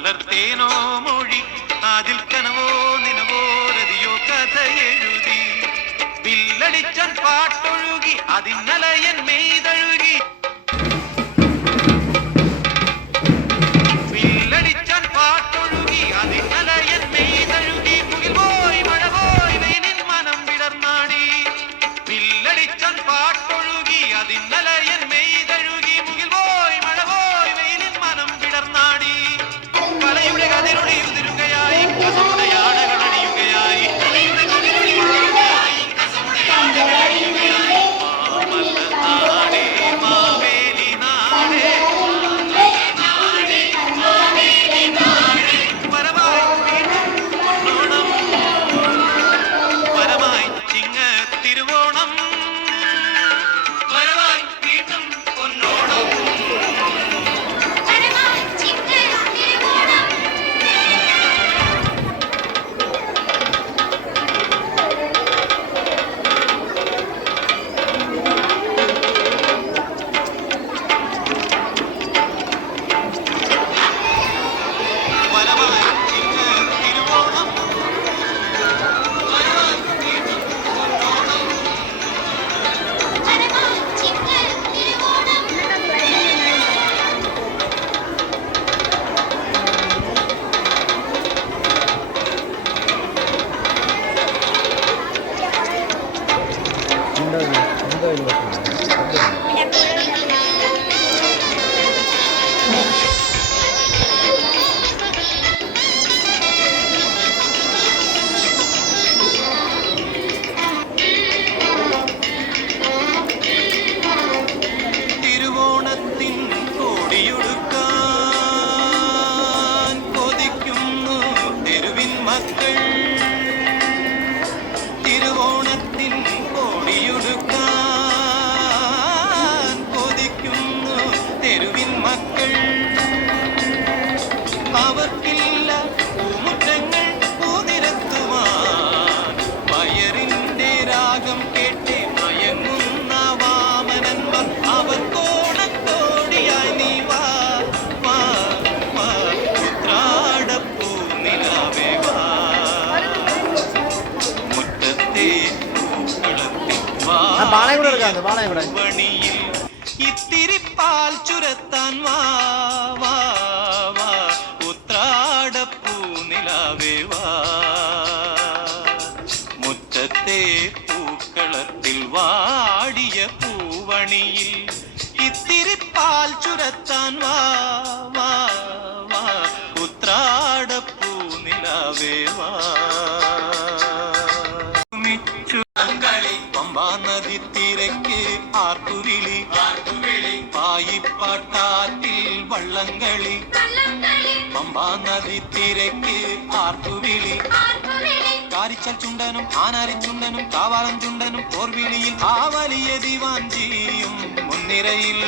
മലർത്തേനോ മൊഴി അതിൽ കനവോ നിനവോ രതിയോ കഥ എഴുതി വില്ലടിച്ചാൻ പാട്ടൊഴുകി അതിന്നലയൻ മെയ്തഴുകി വില്ലടിച്ചാൻ പാട്ടൊഴുകി അതിന്നലയൻ മെയ്തഴുകി മുകിൽ പോയി മഴ പോയി വെയിലിൻ മനം വിടർന്നാടി വില്ലടിച്ചാൻ പാട്ടൊഴുകി അതിന്നലയൻ മെയ്തഴുകി മുകിൽ പോയി മഴ പോയി വെയിലിൻ മനം വിടർന്നാടി കതിരൊളിയുതിരുകയായി കസമുടയാടകളണിയുകയായി നാടേ മാവേലി നാടേ പരമായി വീണ്ടും പൊന്നോണം പരമായി ചിങ്ങ തിരുവോണം പരമായി വീണ്ടും പൊന്നോണം തിരുവോണത്തിൻ കോടിയൊടുക്കാൻ കൊതിക്കുന്നു തെരുവിൻ മക്കൾ അവർക്കില്ല പൂമുറ്റങ്ങൾ പൂനിരത്തുവാൻ വയറിന്റെ രാഗം കേട്ട് മയങ്ങുന്ന വാമനന്മാർ അവർക്കോണക്കോടിയായി നീ വാ വാ വാ ഉത്രാടപ്പൂ നിലാവേ വാ വണിയിൽ ഇത്തിരി പാൽ ചുരത്താൻ വാ വാ വാ ഉത്രാടപ്പൂ നിലാവേ വാ മുറ്റത്തെ പൂക്കളത്തിൽ വാടിയ പൂവണിയിൽ ഇത്തിരി പാൽ ചുരത്താൻ വാ വാ വാ ഉത്രാടപ്പൂ നിലാവേ വാ പമ്പാനദി തിരക്ക് ആർപ്പുവിളി പായിപ്പാട്ടാറ്റിൽ വള്ളംകളി പമ്പാനദി തിരക്ക് ആർപ്പുവിളി കാരിച്ചൽ ചുണ്ടനും ആനാരിച്ചുണ്ടനും കാവാളം ചുണ്ടനും പോർവിളിയിൽ ആ വലിയ ദിവാഞ്ചിയും മുൻനിരയിൽ